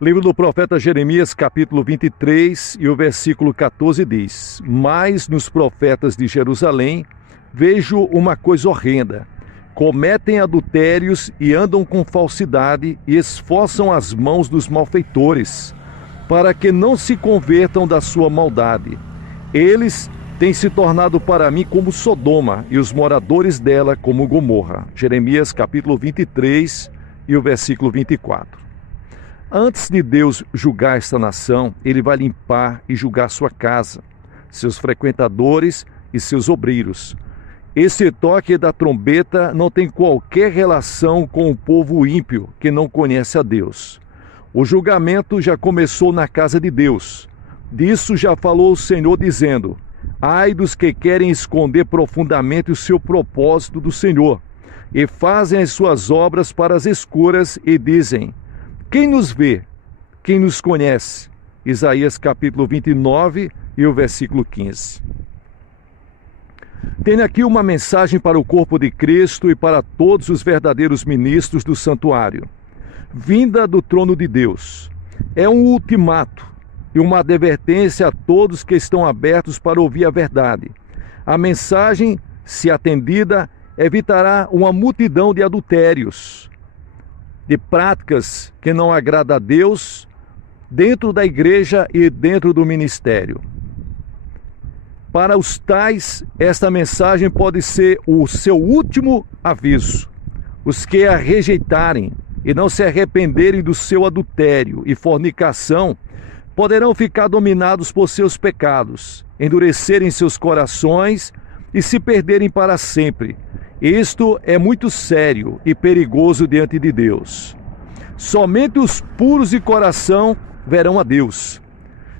Livro do profeta Jeremias, capítulo 23, e o versículo 14 diz: Mas nos profetas de Jerusalém vejo uma coisa horrenda. Cometem adultérios e andam com falsidade e esforçam as mãos dos malfeitores, para que não se convertam da sua maldade. Eles têm se tornado para mim como Sodoma e os moradores dela como Gomorra. Jeremias, capítulo 23, e o versículo 24. Antes de Deus julgar esta nação, Ele vai limpar e julgar sua casa, seus frequentadores e seus obreiros. Esse toque da trombeta não tem qualquer relação com o povo ímpio que não conhece a Deus. O julgamento já começou na casa de Deus. Disso já falou o Senhor dizendo: Ai dos que querem esconder profundamente o seu propósito do Senhor, e fazem as suas obras para as escuras e dizem: Quem nos vê? Quem nos conhece? Isaías capítulo 29 e o versículo 15. Tenho aqui uma mensagem para o corpo de Cristo e para todos os verdadeiros ministros do santuário. Vinda do trono de Deus. É um ultimato e uma advertência a todos que estão abertos para ouvir a verdade. A mensagem, se atendida, evitará uma multidão de adultérios, de práticas que não agradam a Deus dentro da igreja e dentro do ministério. Para os tais, esta mensagem pode ser o seu último aviso. Os que a rejeitarem e não se arrependerem do seu adultério e fornicação poderão ficar dominados por seus pecados, endurecerem seus corações e se perderem para sempre. Isto é muito sério e perigoso diante de Deus. Somente os puros de coração verão a Deus.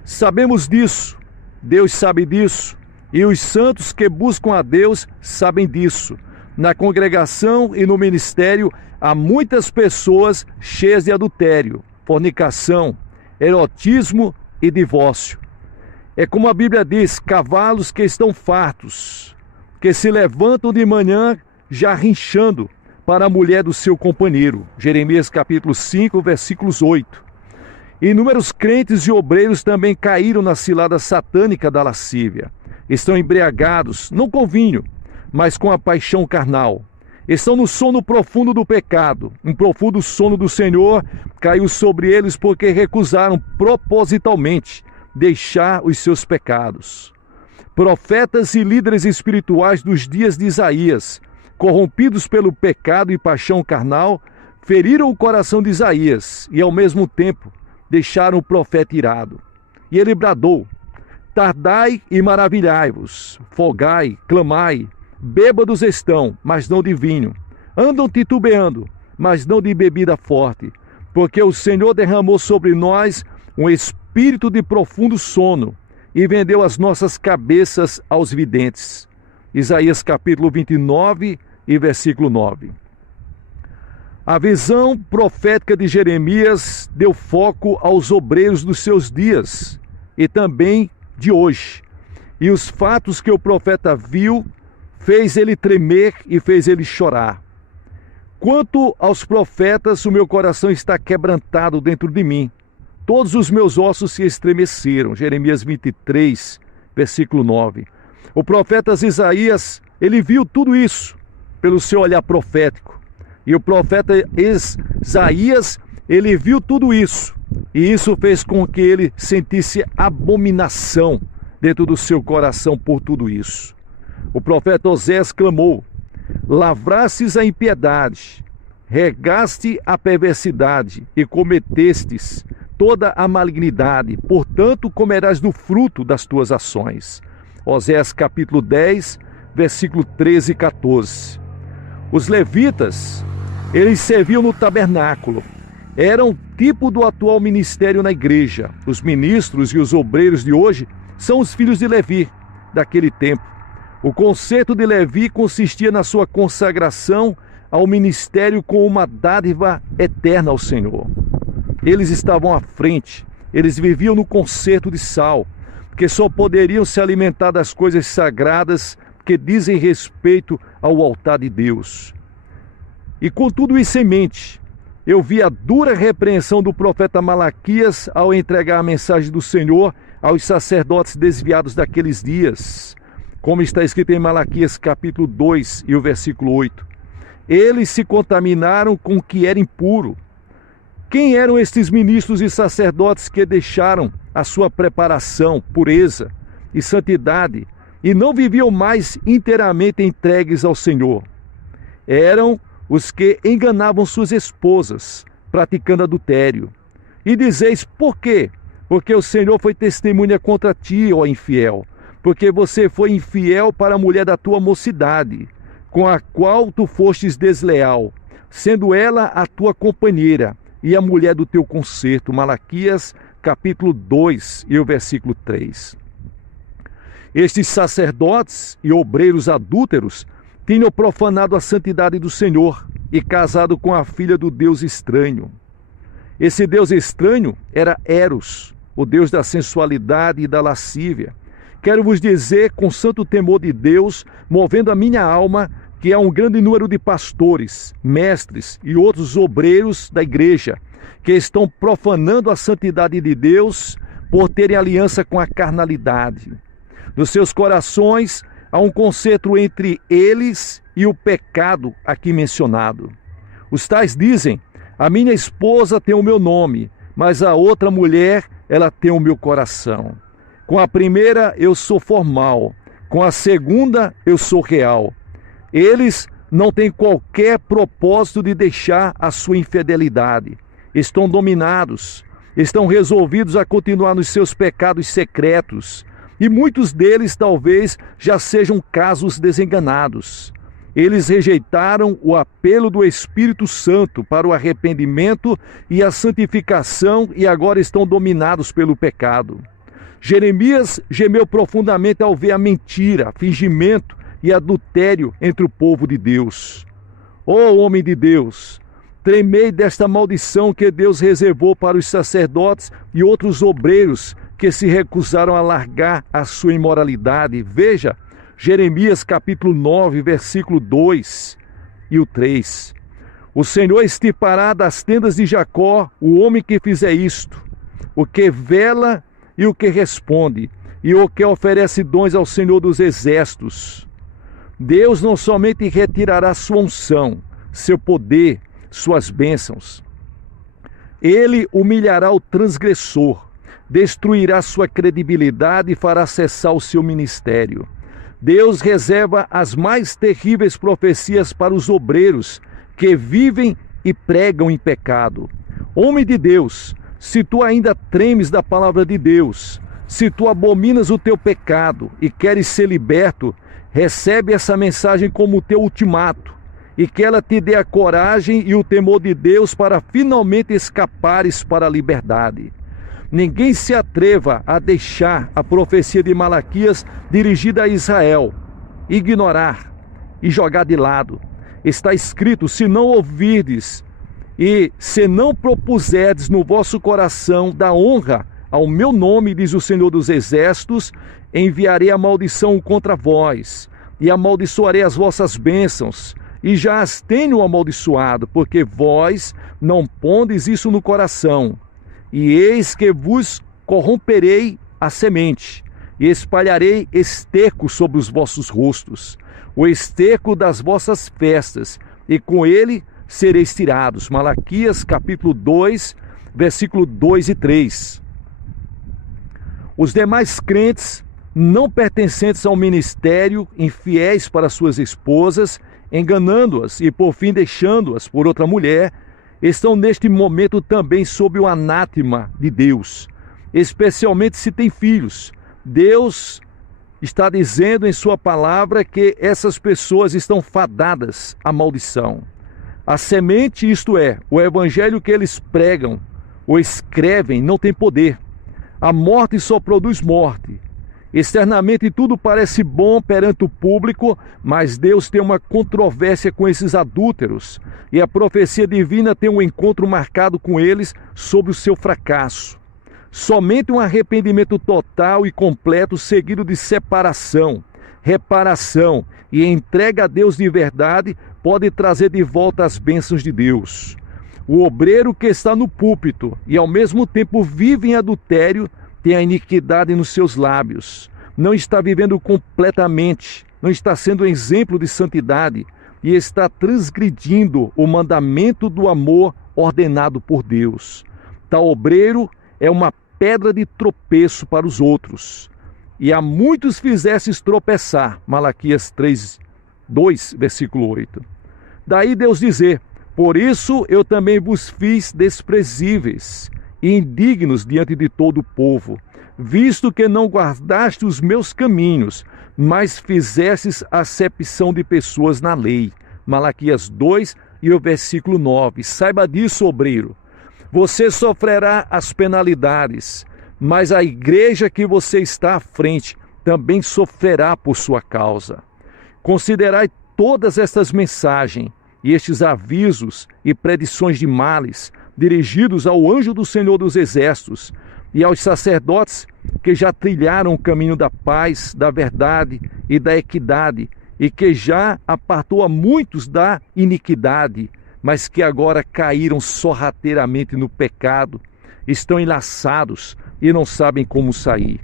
Sabemos disso, Deus sabe disso, e os santos que buscam a Deus sabem disso. Na congregação e no ministério há muitas pessoas cheias de adultério, fornicação, erotismo e divórcio. É como a Bíblia diz: cavalos que estão fartos, que se levantam de manhã já rinchando para a mulher do seu companheiro. Jeremias capítulo 5, versículos 8. Inúmeros crentes e obreiros também caíram na cilada satânica da lascívia. Estão embriagados, não com vinho, mas com a paixão carnal. Estão no sono profundo do pecado. Um profundo sono do Senhor caiu sobre eles porque recusaram propositalmente deixar os seus pecados. Profetas e líderes espirituais dos dias de Isaías, corrompidos pelo pecado e paixão carnal, feriram o coração de Isaías e, ao mesmo tempo, deixaram o profeta irado. E ele bradou: Tardai e maravilhai-vos, folgai, clamai, bêbados estão, mas não de vinho, andam titubeando, mas não de bebida forte, porque o Senhor derramou sobre nós um espírito de profundo sono e vendeu as nossas cabeças aos videntes. Isaías capítulo 29 e versículo 9. A visão profética de Jeremias deu foco aos obreiros dos seus dias e também de hoje. E os fatos que o profeta viu fez ele tremer e fez ele chorar. Quanto aos profetas, o meu coração está quebrantado dentro de mim. Todos os meus ossos se estremeceram. Jeremias 23, versículo 9. O profeta Isaías, ele viu tudo isso pelo seu olhar profético. E o profeta Isaías, ele viu tudo isso. E isso fez com que ele sentisse abominação dentro do seu coração por tudo isso. O profeta Osés clamou: Lavrastes a impiedade, regaste a perversidade e cometestes toda a malignidade, portanto comerás do fruto das tuas ações. Osés capítulo 10, versículo 13 e 14. Os levitas, eles serviam no tabernáculo. Eram tipo do atual ministério na igreja. Os ministros e os obreiros de hoje são os filhos de Levi, daquele tempo. O conceito de Levi consistia na sua consagração ao ministério com uma dádiva eterna ao Senhor. Eles estavam à frente, eles viviam no concerto de sal, que só poderiam se alimentar das coisas sagradas que dizem respeito ao altar de Deus. E com tudo isso em mente, eu vi a dura repreensão do profeta Malaquias ao entregar a mensagem do Senhor aos sacerdotes desviados daqueles dias, como está escrito em Malaquias capítulo 2 e o versículo 8. Eles se contaminaram com o que era impuro. Quem eram estes ministros e sacerdotes que deixaram a sua preparação, pureza e santidade e não viviam mais inteiramente entregues ao Senhor? Eram os que enganavam suas esposas, praticando adultério. E dizeis, por quê? Porque o Senhor foi testemunha contra ti, ó infiel, porque você foi infiel para a mulher da tua mocidade, com a qual tu fostes desleal, sendo ela a tua companheira e a mulher do teu concerto. Malaquias capítulo 2 e o versículo 3. Estes sacerdotes e obreiros adúlteros tinham profanado a santidade do Senhor e casado com a filha do Deus estranho. Esse Deus estranho era Eros, o Deus da sensualidade e da lascívia. Quero vos dizer, com santo temor de Deus, movendo a minha alma, que há um grande número de pastores, mestres e outros obreiros da igreja que estão profanando a santidade de Deus por terem aliança com a carnalidade. Nos seus corações há um conceito entre eles e o pecado aqui mencionado. Os tais dizem, a minha esposa tem o meu nome, mas a outra mulher, ela tem o meu coração. Com a primeira eu sou formal, com a segunda eu sou real. Eles não têm qualquer propósito de deixar a sua infidelidade. Estão dominados, estão resolvidos a continuar nos seus pecados secretos. E muitos deles talvez já sejam casos desenganados. Eles rejeitaram o apelo do Espírito Santo para o arrependimento e a santificação e agora estão dominados pelo pecado. Jeremias gemeu profundamente ao ver a mentira, fingimento e adultério entre o povo de Deus. Ó homem de Deus, tremei desta maldição que Deus reservou para os sacerdotes e outros obreiros que se recusaram a largar a sua imoralidade. Veja, Jeremias capítulo 9, versículo 2 e o 3. O Senhor extirpará das tendas de Jacó o homem que fizer isto, o que vela e o que responde, e o que oferece dons ao Senhor dos exércitos. Deus não somente retirará sua unção, seu poder, suas bênçãos. Ele humilhará o transgressor, destruirá sua credibilidade e fará cessar o seu ministério. Deus reserva as mais terríveis profecias para os obreiros que vivem e pregam em pecado. Homem de Deus, se tu ainda tremes da palavra de Deus, se tu abominas o teu pecado e queres ser liberto, recebe essa mensagem como teu ultimato e que ela te dê a coragem e o temor de Deus para finalmente escapares para a liberdade. Ninguém se atreva a deixar a profecia de Malaquias dirigida a Israel, ignorar e jogar de lado. Está escrito, se não ouvirdes e se não propuserdes no vosso coração da honra ao meu nome, diz o Senhor dos Exércitos, enviarei a maldição contra vós e amaldiçoarei as vossas bênçãos. E já as tenho amaldiçoado, porque vós não pondes isso no coração. E eis que vos corromperei a semente, e espalharei esterco sobre os vossos rostos, o esterco das vossas festas, e com ele sereis tirados. Malaquias capítulo 2, versículo 2 e 3. Os demais crentes, não pertencentes ao ministério, infiéis para suas esposas, enganando-as e por fim deixando-as por outra mulher, estão neste momento também sob o anátema de Deus, especialmente se têm filhos. Deus está dizendo em sua palavra que essas pessoas estão fadadas à maldição. A semente, isto é, o evangelho que eles pregam ou escrevem, não tem poder. A morte só produz morte. Externamente tudo parece bom perante o público, mas Deus tem uma controvérsia com esses adúlteros, e a profecia divina tem um encontro marcado com eles sobre o seu fracasso. Somente um arrependimento total e completo, seguido de separação, reparação e entrega a Deus de verdade, pode trazer de volta as bênçãos de Deus. O obreiro que está no púlpito e ao mesmo tempo vive em adultério tem a iniquidade nos seus lábios. Não está vivendo completamente, não está sendo um exemplo de santidade e está transgredindo o mandamento do amor ordenado por Deus. Tal obreiro é uma pedra de tropeço para os outros. E a muitos fizestes tropeçar. Malaquias 3:2, versículo 8. Daí Deus dizer: por isso eu também vos fiz desprezíveis e indignos diante de todo o povo, visto que não guardaste os meus caminhos, mas fizestes acepção de pessoas na lei. Malaquias 2 e o versículo 9. Saiba disso, obreiro. Você sofrerá as penalidades, mas a igreja que você está à frente também sofrerá por sua causa. Considerai todas estas mensagens e estes avisos e predições de males dirigidos ao anjo do Senhor dos Exércitos e aos sacerdotes que já trilharam o caminho da paz, da verdade e da equidade, e que já apartou a muitos da iniquidade, mas que agora caíram sorrateiramente no pecado, estão enlaçados e não sabem como sair.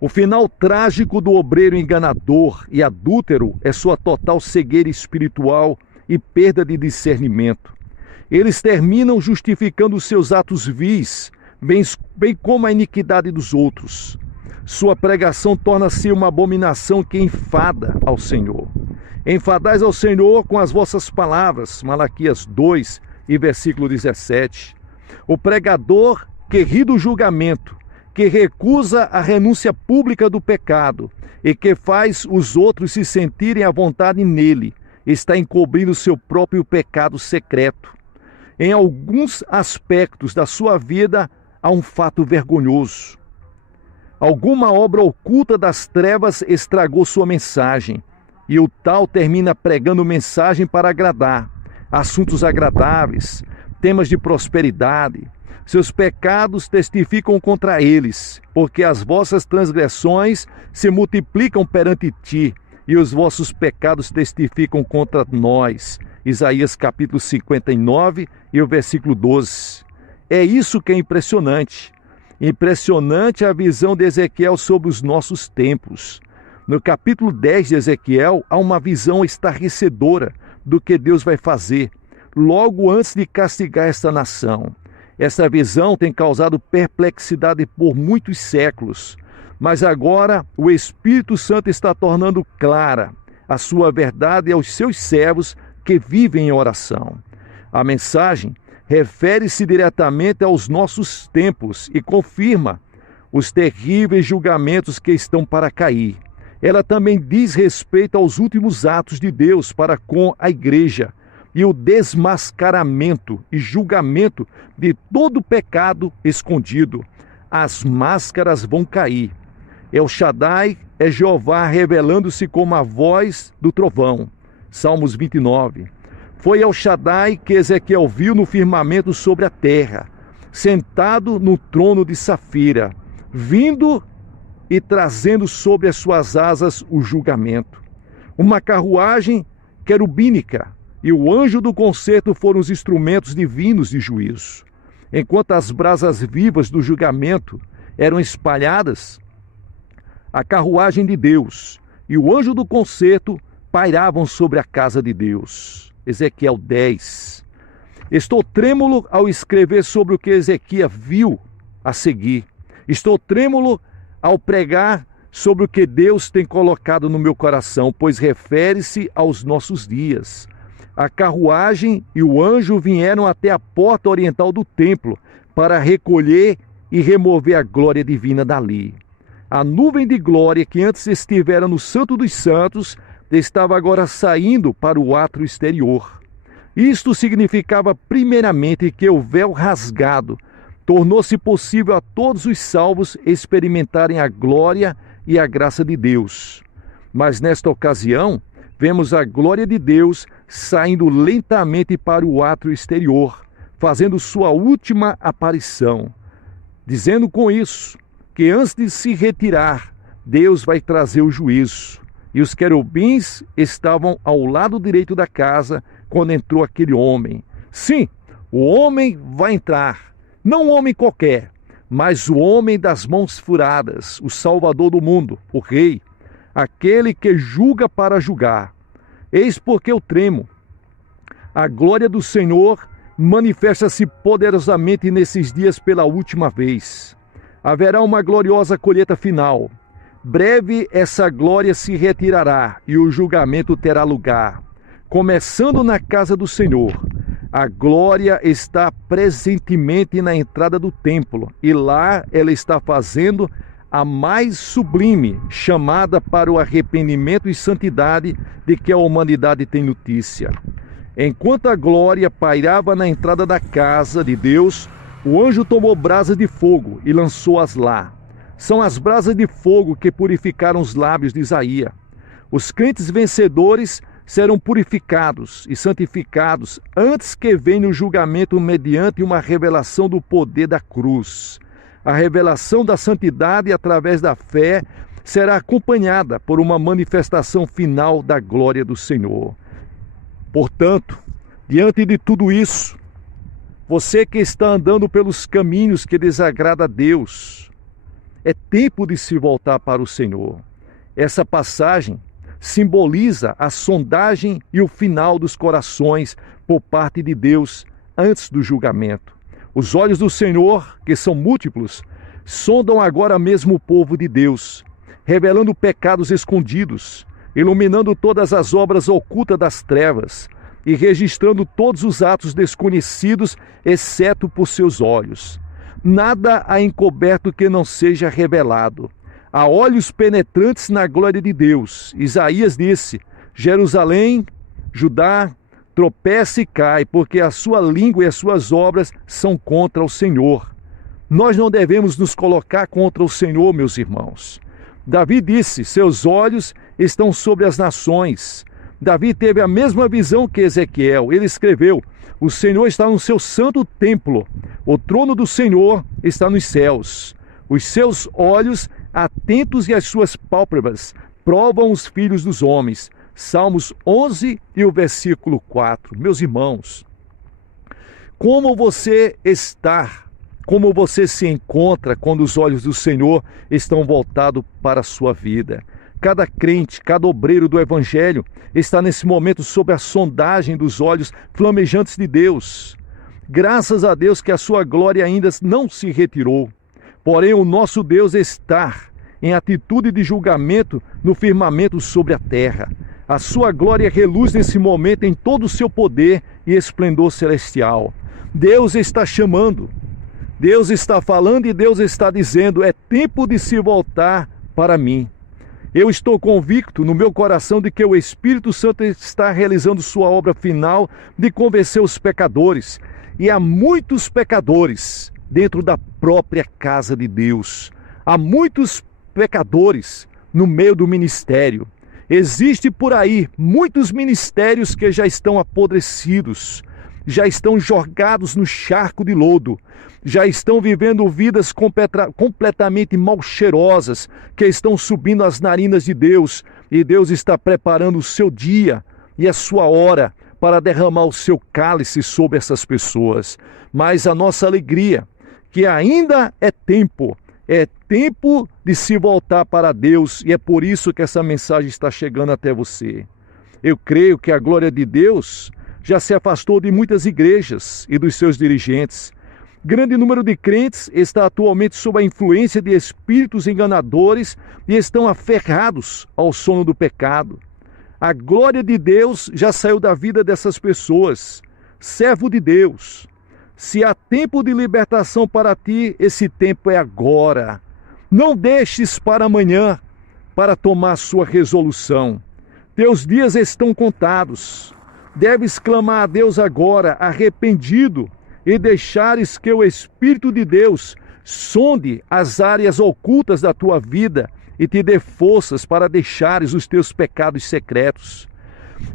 O final trágico do obreiro enganador e adúltero é sua total cegueira espiritual e perda de discernimento. Eles terminam justificando seus atos vis, bem como a iniquidade dos outros. Sua pregação torna-se uma abominação que enfada ao Senhor. Enfadais ao Senhor com as vossas palavras, Malaquias 2 e versículo 17. O pregador que ri do julgamento, que recusa a renúncia pública do pecado e que faz os outros se sentirem à vontade nele, está encobrindo seu próprio pecado secreto. Em alguns aspectos da sua vida há um fato vergonhoso. Alguma obra oculta das trevas estragou sua mensagem, e o tal termina pregando mensagem para agradar, assuntos agradáveis, temas de prosperidade. Seus pecados testificam contra eles, porque as vossas transgressões se multiplicam perante ti, e os vossos pecados testificam contra nós. Isaías capítulo 59 e o versículo 12. É isso que é impressionante. Impressionante a visão de Ezequiel sobre os nossos tempos. No capítulo 10 de Ezequiel, há uma visão estarrecedora do que Deus vai fazer, logo antes de castigar esta nação. Essa visão tem causado perplexidade por muitos séculos, mas agora o Espírito Santo está tornando clara a sua verdade aos seus servos que vivem em oração. A mensagem refere-se diretamente aos nossos tempos e confirma os terríveis julgamentos que estão para cair. Ela também diz respeito aos últimos atos de Deus para com a igreja e o desmascaramento e julgamento de todo pecado escondido. As máscaras vão cair. El Shaddai é Jeová revelando-se como a voz do trovão. Salmos 29. Foi El Shaddai que Ezequiel viu no firmamento sobre a terra, sentado no trono de safira, vindo e trazendo sobre as suas asas o julgamento. Uma carruagem querubínica e o anjo do concerto foram os instrumentos divinos de juízo. Enquanto as brasas vivas do julgamento eram espalhadas, a carruagem de Deus e o anjo do concerto pairavam sobre a casa de Deus. Ezequiel 10. Estou trêmulo ao escrever sobre o que Ezequiel viu a seguir. Estou trêmulo ao pregar sobre o que Deus tem colocado no meu coração, pois refere-se aos nossos dias. A carruagem e o anjo vieram até a porta oriental do templo para recolher e remover a glória divina dali. A nuvem de glória que antes estivera no Santo dos Santos estava agora saindo para o átrio exterior. Isto significava primeiramente que o véu rasgado tornou-se possível a todos os salvos experimentarem a glória e a graça de Deus. Mas nesta ocasião, vemos a glória de Deus saindo lentamente para o átrio exterior, fazendo sua última aparição, dizendo com isso que antes de se retirar, Deus vai trazer o juízo. E os querubins estavam ao lado direito da casa quando entrou aquele homem. Sim, o homem vai entrar, não um homem qualquer, mas o homem das mãos furadas, o Salvador do mundo, o Rei, aquele que julga para julgar. Eis porque eu tremo. A glória do Senhor manifesta-se poderosamente nesses dias pela última vez. Haverá uma gloriosa colheita final. Breve essa glória se retirará e o julgamento terá lugar. Começando na casa do Senhor, a glória está presentemente na entrada do templo, e lá ela está fazendo a mais sublime chamada para o arrependimento e santidade de que a humanidade tem notícia. Enquanto a glória pairava na entrada da casa de Deus, o anjo tomou brasas de fogo e lançou-as lá. São as brasas de fogo que purificaram os lábios de Isaías. Os crentes vencedores serão purificados e santificados antes que venha o julgamento mediante uma revelação do poder da cruz. A revelação da santidade através da fé será acompanhada por uma manifestação final da glória do Senhor. Portanto, diante de tudo isso, você que está andando pelos caminhos que desagrada a Deus, é tempo de se voltar para o Senhor. Essa passagem simboliza a sondagem e o final dos corações por parte de Deus antes do julgamento. Os olhos do Senhor, que são múltiplos, sondam agora mesmo o povo de Deus, revelando pecados escondidos, iluminando todas as obras ocultas das trevas e registrando todos os atos desconhecidos, exceto por seus olhos. Nada há encoberto que não seja revelado. Há olhos penetrantes na glória de Deus. Isaías disse: Jerusalém, Judá, tropeça e cai, porque a sua língua e as suas obras são contra o Senhor. Nós não devemos nos colocar contra o Senhor, meus irmãos. Davi disse: seus olhos estão sobre as nações. Davi teve a mesma visão que Ezequiel. Ele escreveu: o Senhor está no seu santo templo. O trono do Senhor está nos céus. Os seus olhos atentos e as suas pálpebras provam os filhos dos homens. Salmos 11 e o versículo 4. Meus irmãos, como você está, como você se encontra quando os olhos do Senhor estão voltados para a sua vida? Cada crente, cada obreiro do Evangelho está nesse momento sob a sondagem dos olhos flamejantes de Deus. Graças a Deus que a sua glória ainda não se retirou. Porém, o nosso Deus está em atitude de julgamento no firmamento sobre a terra. A sua glória reluz nesse momento em todo o seu poder e esplendor celestial. Deus está chamando, Deus está falando e Deus está dizendo: é tempo de se voltar para mim. Eu estou convicto no meu coração de que o Espírito Santo está realizando sua obra final de convencer os pecadores. E há muitos pecadores dentro da própria casa de Deus. Há muitos pecadores no meio do ministério. Existe por aí muitos ministérios que já estão apodrecidos, já estão jogados no charco de lodo, já estão vivendo vidas completamente mal cheirosas, que estão subindo as narinas de Deus, e Deus está preparando o seu dia e a sua hora para derramar o seu cálice sobre essas pessoas. Mas a nossa alegria, que ainda é tempo de se voltar para Deus, e é por isso que essa mensagem está chegando até você. Eu creio que a glória de Deus já se afastou de muitas igrejas e dos seus dirigentes. Grande número de crentes está atualmente sob a influência de espíritos enganadores e estão aferrados ao sono do pecado. A glória de Deus já saiu da vida dessas pessoas. Servo de Deus, se há tempo de libertação para ti, esse tempo é agora. Não deixes para amanhã para tomar sua resolução. Teus dias estão contados. Deves clamar a Deus agora, arrependido, e deixares que o Espírito de Deus sonde as áreas ocultas da tua vida e te dê forças para deixares os teus pecados secretos.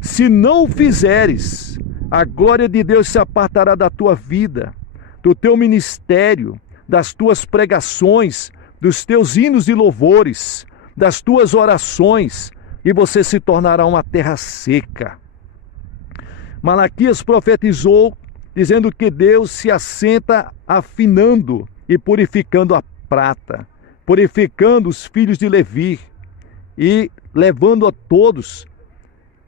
Se não o fizeres, a glória de Deus se apartará da tua vida, do teu ministério, das tuas pregações, dos teus hinos e louvores, das tuas orações, e você se tornará uma terra seca. Malaquias profetizou dizendo que Deus se assenta afinando e purificando a prata, purificando os filhos de Levi e levando a todos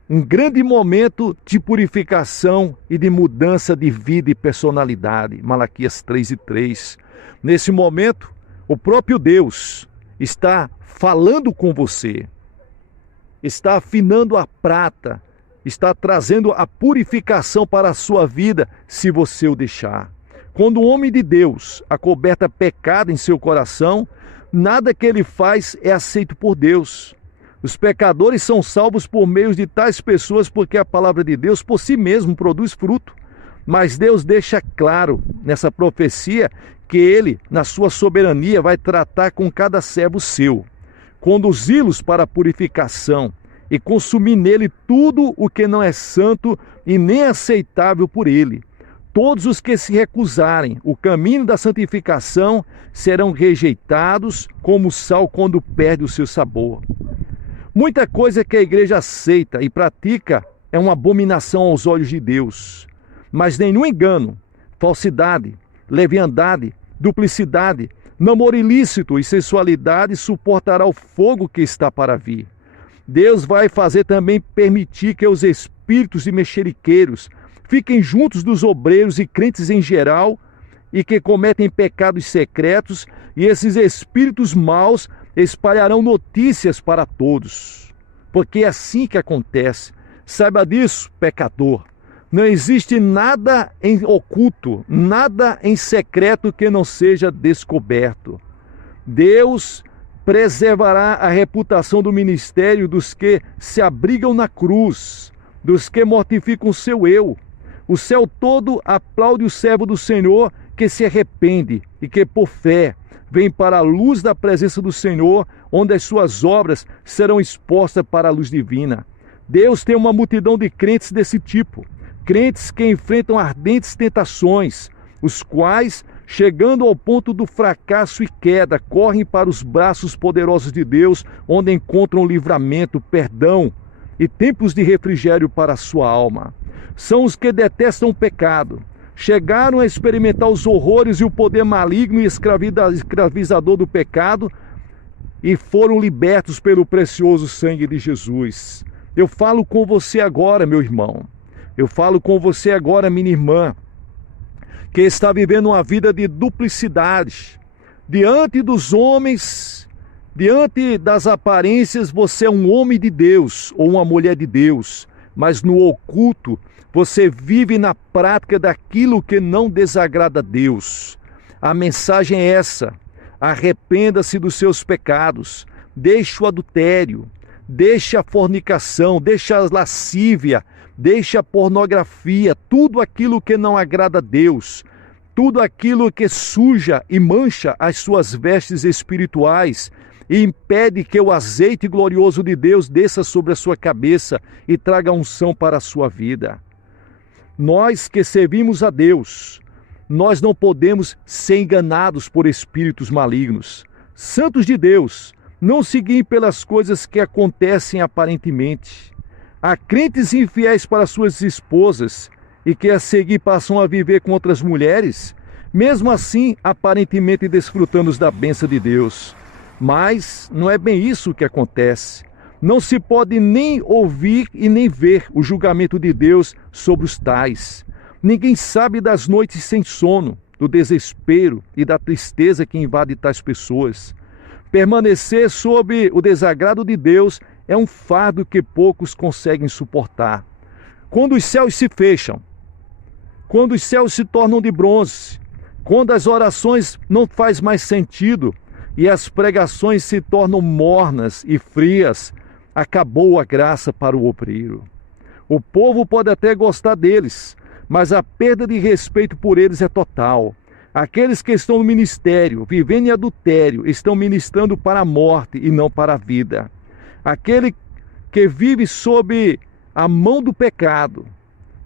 um grande momento de purificação e de mudança de vida e personalidade. Malaquias 3:3. Nesse momento, o próprio Deus está falando com você, está afinando a prata, está trazendo a purificação para a sua vida, se você o deixar. Quando o homem de Deus acoberta pecado em seu coração, nada que ele faz é aceito por Deus. Os pecadores são salvos por meio de tais pessoas, porque a palavra de Deus por si mesmo produz fruto. Mas Deus deixa claro nessa profecia que Ele, na sua soberania, vai tratar com cada servo seu, conduzi-los para a purificação e consumir nele tudo o que não é santo e nem aceitável por Ele. Todos os que se recusarem o caminho da santificação serão rejeitados como o sal quando perde o seu sabor. Muita coisa que a igreja aceita e pratica é uma abominação aos olhos de Deus. Mas nenhum engano, falsidade, leviandade, duplicidade, namoro ilícito e sensualidade suportará o fogo que está para vir. Deus vai fazer também permitir que os espíritos de mexeriqueiros fiquem juntos dos obreiros e crentes em geral e que cometem pecados secretos, e esses espíritos maus espalharão notícias para todos. Porque é assim que acontece. Saiba disso, pecador. Não existe nada em oculto, nada em secreto que não seja descoberto. Deus preservará a reputação do ministério dos que se abrigam na cruz, dos que mortificam o seu eu. O céu todo aplaude o servo do Senhor que se arrepende e que, por fé, vem para a luz da presença do Senhor, onde as suas obras serão expostas para a luz divina. Deus tem uma multidão de crentes desse tipo, crentes que enfrentam ardentes tentações, os quais, chegando ao ponto do fracasso e queda, correm para os braços poderosos de Deus, onde encontram livramento, perdão e tempos de refrigério para a sua alma. São os que detestam o pecado, chegaram a experimentar os horrores e o poder maligno e escravizador do pecado e foram libertos pelo precioso sangue de Jesus. Eu falo com você agora, meu irmão. Eu falo com você agora, minha irmã, que está vivendo uma vida de duplicidade. Diante dos homens, diante das aparências, você é um homem de Deus ou uma mulher de Deus, mas no oculto, você vive na prática daquilo que não desagrada a Deus. A mensagem é essa: arrependa-se dos seus pecados, deixe o adultério, deixe a fornicação, deixe a lascívia, deixe a pornografia, tudo aquilo que não agrada a Deus, tudo aquilo que suja e mancha as suas vestes espirituais e impede que o azeite glorioso de Deus desça sobre a sua cabeça e traga unção para a sua vida. Nós que servimos a Deus, nós não podemos ser enganados por espíritos malignos. Santos de Deus, não se guiem pelas coisas que acontecem aparentemente. Há crentes infiéis para suas esposas e que a seguir passam a viver com outras mulheres, mesmo assim aparentemente desfrutando da bênção de Deus. Mas não é bem isso que acontece. Não se pode nem ouvir e nem ver o julgamento de Deus sobre os tais. Ninguém sabe das noites sem sono, do desespero e da tristeza que invade tais pessoas. Permanecer sob o desagrado de Deus é um fardo que poucos conseguem suportar. Quando os céus se fecham, quando os céus se tornam de bronze, quando as orações não fazem mais sentido e as pregações se tornam mornas e frias, acabou a graça para o obreiro. O povo pode até gostar deles, mas a perda de respeito por eles é total. Aqueles que estão no ministério, vivendo em adultério, estão ministrando para a morte e não para a vida. Aquele que vive sob a mão do pecado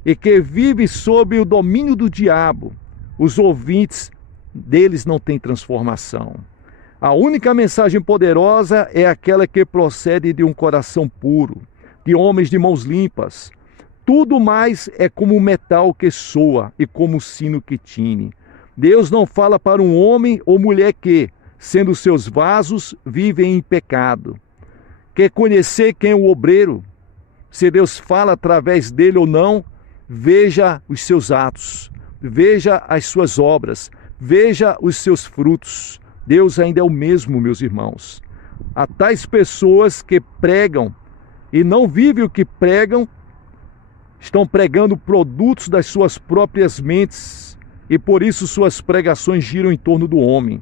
e que vive sob o domínio do diabo, os ouvintes deles não têm transformação. A única mensagem poderosa é aquela que procede de um coração puro, de homens de mãos limpas. tudo mais é como o metal que soa e como o sino que tine. Deus não fala para um homem ou mulher que, sendo seus vasos, vivem em pecado. Quer conhecer quem é o obreiro? Se Deus fala através dele ou não, veja os seus atos, veja as suas obras, veja os seus frutos. Deus ainda é o mesmo, meus irmãos. Há tais pessoas que pregam e não vivem o que pregam, estão pregando produtos das suas próprias mentes e por isso suas pregações giram em torno do homem.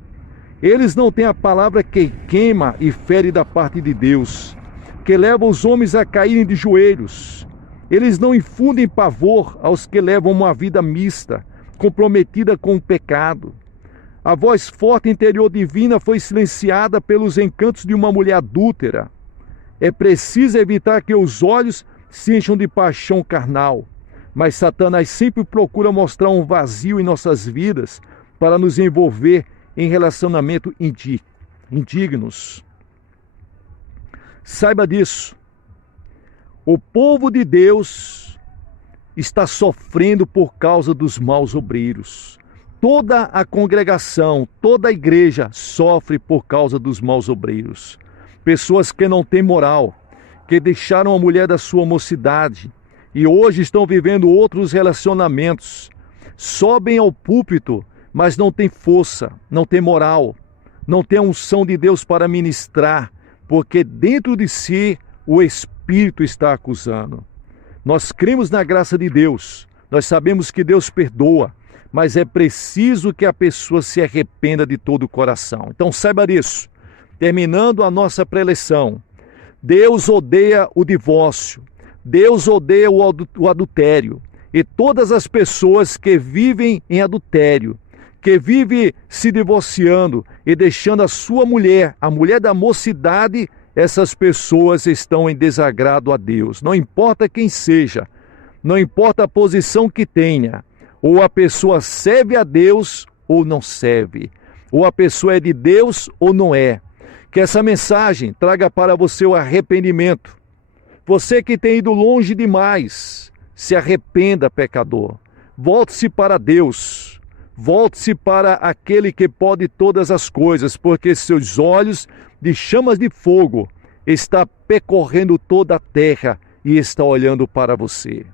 Eles não têm a palavra que queima e fere da parte de Deus, que leva os homens a caírem de joelhos. Eles não infundem pavor aos que levam uma vida mista, comprometida com o pecado. A voz forte interior divina foi silenciada pelos encantos de uma mulher adúltera. É preciso evitar que os olhos se encham de paixão carnal, mas Satanás sempre procura mostrar um vazio em nossas vidas para nos envolver em relacionamentos indignos. Saiba disso. O povo de Deus está sofrendo por causa dos maus obreiros. Toda a congregação, toda a igreja sofre por causa dos maus obreiros. Pessoas que não têm moral, que deixaram a mulher da sua mocidade e hoje estão vivendo outros relacionamentos. Sobem ao púlpito, mas não têm força, não têm moral, não têm a unção de Deus para ministrar, porque dentro de si o Espírito está acusando. Nós cremos na graça de Deus, nós sabemos que Deus perdoa, mas é preciso que a pessoa se arrependa de todo o coração. Então saiba disso. Terminando a nossa preleção, Deus odeia o divórcio, Deus odeia o adultério, e todas as pessoas que vivem em adultério, que vivem se divorciando e deixando a sua mulher, a mulher da mocidade, essas pessoas estão em desagrado a Deus. Não importa quem seja, não importa a posição que tenha, ou a pessoa serve a Deus ou não serve, ou a pessoa é de Deus ou não é. Que essa mensagem traga para você o arrependimento. Você que tem ido longe demais, se arrependa, pecador. Volte-se para Deus. Volte-se para aquele que pode todas as coisas, porque seus olhos de chamas de fogo está percorrendo toda a terra e está olhando para você.